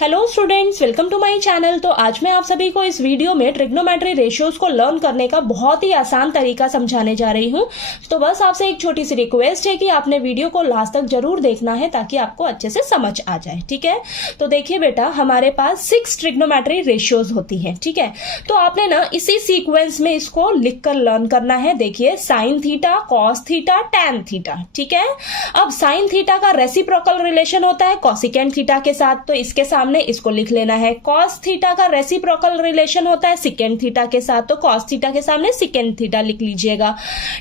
Hello students, welcome to my channel. तो आज मैं आप सभी को इस वीडियो में ट्रिग्नोमेट्री रेशियोज को लर्न करने का बहुत ही आसान तरीका समझाने जा रही हूं। तो बस आपसे एक छोटी सी रिक्वेस्ट है कि आपने वीडियो को लास्ट तक जरूर देखना है ताकि आपको अच्छे से समझ आ जाए। ठीक है, तो देखिए बेटा, हमारे पास 6 ट्रिग्नोमेट्री रेशियोज होती है। ठीक है, तो आपने ना इसी सीक्वेंस में इसको लिखकर लर्न करना है। देखिए, sine theta, cos theta, tan theta. ठीक है, अब साइन थीटा का रेसिप्रोकल रिलेशन होता है कॉसिकेंट थीटा के साथ, तो इसके सामने इसको लिख लेना है। कॉस थीटा का रेसिप्रोकल रिलेशन होता है सिकेंड थीटा के साथ, तो कॉस थीटा के सामने सिकेंड थीटा लिख लीजिएगा।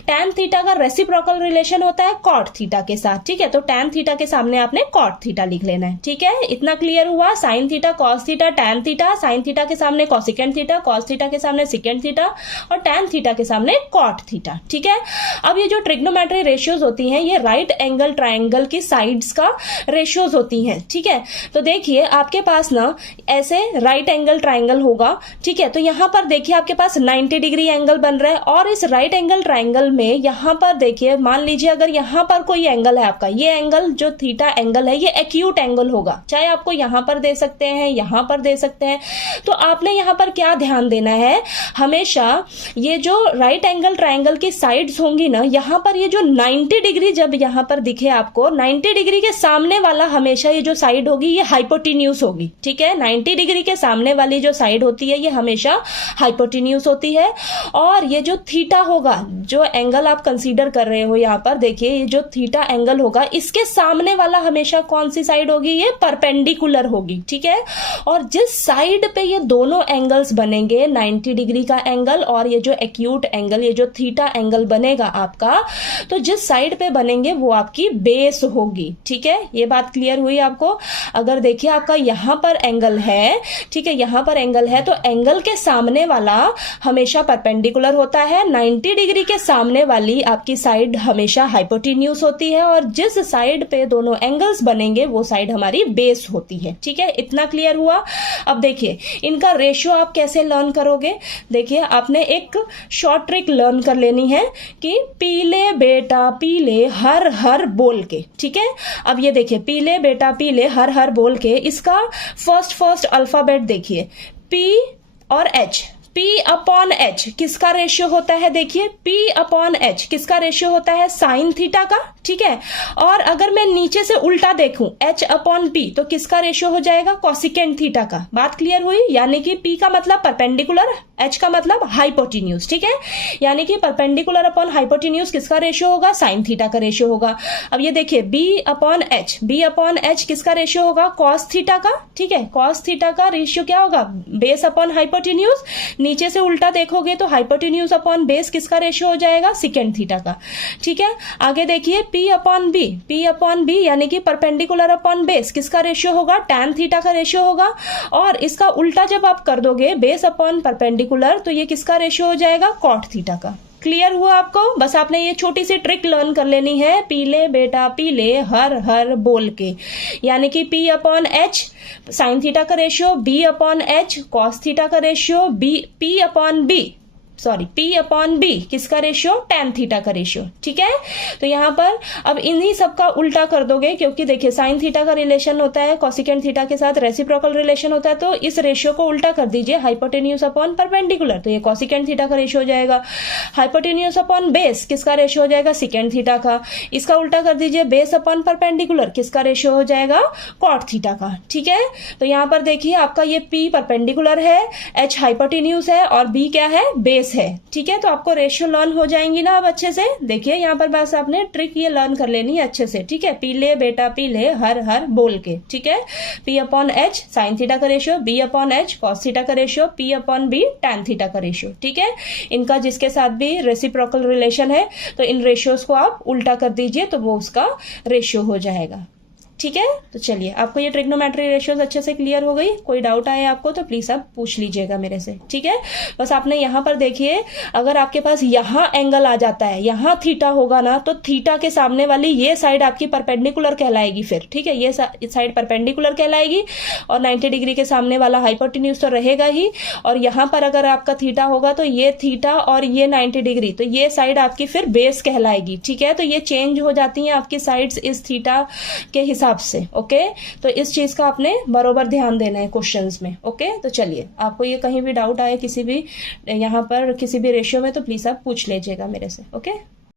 टैन थीटा का रेसिप्रोकल रिलेशन होता है कॉट थीटा के साथ। ठीक है, तो टैन थीटा के सामने आपने कॉट थीटा लिख लेना है। ठीक है, इतना क्लियर हुआ। Sine theta, cos theta, tan theta. Sine theta के सामने कॉसिकेंट थीटा, कॉस थीटा के सामने सिकेंड थीटा और टैन थीटा के सामने कॉट थीटा। ठीक है, अब ये जो ट्रिग्नोमेट्री रेशियोज होती हैं ये राइट एंगल ट्राइंगल की साइड्स का रेशियोज होती हैं। ठीक है, तो देखिए आपके पास ना ऐसे राइट एंगल ट्राइंगल होगा। ठीक है, तो यहां पर देखिए आपके पास 90 डिग्री एंगल बन रहा है और इस राइट एंगल ट्राइंगल में यहां पर देखिए, मान लीजिए अगर यहां पर कोई एंगल है आपका, ये एंगल जो थीटा एंगल है ये एक्यूट एंगल होगा। चाहे आपको यहां पर दे सकते हैं, यहां पर दे सकते हैं। तो आपने यहां पर क्या ध्यान देना है, हमेशा ये जो राइट एंगल ट्राइंगल की साइड्स होंगी ना, यहां पर ये जो 90 डिग्री जब यहां पर दिखे आपको, 90 डिग्री के सामने वाला हमेशा ये जो साइड होगी ये हाइपोटेन्यूज होगी। ठीक है, 90 डिग्री के सामने वाली जो साइड होती है ये हमेशा हाइपोटेन्यूज होती है। और ये जो थीटा होगा, जो एंगल आप कंसीडर कर रहे हो यहां पर देखिए, ये जो थीटा एंगल होगा इसके सामने वाला हमेशा कौन सी साइड होगी, ये परपेंडिकुलर होगी। ठीक है, और जिस साइड पे ये दोनों एंगल्स बनेंगे, 90 डिग्री का एंगल और ये जो एक्यूट एंगल, ये जो थीटा एंगल बनेगा आपका, तो जिस साइड पे बनेंगे वो आपकी बेस होगी। ठीक है, ये बात क्लियर हुई आपको। अगर देखिए आपका यहां पर एंगल है, ठीक है, यहां पर एंगल है, तो एंगल के सामने वाला हमेशा परपेंडिकुलर होता है। 90 डिग्री के सामने वाली आपकी साइड हमेशा हाइपोटेन्यूज होती है और जिस साइड पे दोनों एंगल्स बनेंगे वो साइड हमारी बेस होती है। ठीक है, इतना क्लियर हुआ। अब देखिए इनका रेशियो आप कैसे लर्न करोगे। देखिए, आपने एक शॉर्ट ट्रिक लर्न कर लेनी है कि पीले बेटा पीले हर हर बोल के। ठीक है, अब ये देखिए, पीले बेटा पीले हर हर बोल के, इसका फर्स्ट अल्फाबेट देखिए, P और H। P अपॉन H किसका रेशियो होता है, देखिए P अपॉन H किसका रेशियो होता है, साइन थीटा का। ठीक है, और अगर मैं नीचे से उल्टा देखूं, H अपॉन P, तो किसका रेशियो हो जाएगा, कॉसिकेंट थीटा का। बात क्लियर हुई, यानी कि P का मतलब परपेंडिकुलर, H का मतलब हाइपोटेन्यूज। ठीक है, यानी कि परपेंडिकुलर अपॉन हाइपोटेन्यूज किसका रेशियो होगा, साइन थीटा का रेशियो होगा। अब ये देखिए B अपॉन H किसका रेशियो होगा, कॉस थीटा का। ठीक है, कॉस थीटा का रेशियो क्या होगा, बेस अपॉन हाइपोटेन्यूज। नीचे से उल्टा देखोगे तो हाइपोटेन्यूज अपॉन बेस किसका रेशियो हो जाएगा, सिकेंड थीटा का। ठीक है, आगे देखिए P अपॉन B यानी कि परपेंडिकुलर अपॉन बेस किसका रेशियो होगा, टैन थीटा का रेशियो होगा। और इसका उल्टा जब आप कर दोगे, बेस अपॉन परपेंडिकुलर, तो ये किसका रेशियो हो जाएगा, कॉट थीटा का। क्लियर हुआ आपको। बस आपने ये छोटी सी ट्रिक लर्न कर लेनी है, पीले बेटा पीले हर हर बोल के, यानी कि P upon H sine theta का ratio, B upon H cos theta का रेशियो, P अपॉन B किसका रेशियो, टैन थीटा का रेशियो। ठीक है, तो यहां पर अब इन्हीं सबका उल्टा कर दोगे, क्योंकि देखिए साइन थीटा का रिलेशन होता है कॉसिकेंट थीटा के साथ, रेसिप्रोकल रिलेशन होता है, तो इस रेशियो को उल्टा कर दीजिए, हाइपोटेन्यूज अपॉन परपेंडिकुलर, तो ये कॉसिकेंट थीटा का रेशियो हो जाएगा। हाइपोटेन्यूज अपॉन बेस किसका रेशियो हो जाएगा, सिकेंड थीटा का। इसका उल्टा कर दीजिए, बेस अपॉन परपेंडिकुलर किसका रेशियो हो जाएगा, कॉट थीटा का। ठीक है, तो यहां पर देखिए आपका ये P परपेंडिकुलर है, H हाइपोटेन्यूज है और B क्या है, बेस है। ठीक है, तो आपको रेशियो लर्न हो जाएंगी ना अब अच्छे से। देखिए यहां पर बस आपने ट्रिक ये लर्न कर लेनी है अच्छे से। ठीक है, पीले बेटा पीले हर हर बोल के। ठीक है, P upon H sine theta का ratio, B upon H cos theta का ratio, P upon B tan theta का रेशियो। ठीक है, इनका जिसके साथ भी रेसिप्रोकल रिलेशन है तो इन रेशियोज को आप उल्टा कर दीजिए तो वो उसका रेशियो हो जाएगा। ठीक है, तो चलिए, आपको ये ट्रिग्नोमेट्री रेशियोज अच्छे से क्लियर हो गई। कोई डाउट आए आपको तो प्लीज आप पूछ लीजिएगा मेरे से। ठीक है, बस आपने यहाँ पर देखिए, अगर आपके पास यहाँ एंगल आ जाता है, यहाँ थीटा होगा ना, तो थीटा के सामने वाली ये साइड आपकी परपेंडिकुलर कहलाएगी फिर। ठीक है, ये साइड परपेंडिकुलर कहलाएगी और 90 डिग्री के सामने वाला हाइपोटेन्यूज तो रहेगा ही। और यहाँ पर अगर आपका थीटा होगा तो ये थीटा और ये 90 डिग्री, तो ये साइड आपकी फिर बेस कहलाएगी। ठीक है, तो ये चेंज हो जाती है आपकी साइड्स इस थीटा के हिसाब हिसाब से। ओके, तो इस चीज का आपने बरोबर ध्यान देना है क्वेश्चंस में। ओके, तो चलिए, आपको ये कहीं भी डाउट आए किसी भी यहाँ पर किसी भी रेशियो में, तो प्लीज आप पूछ लीजिएगा मेरे से। ओके।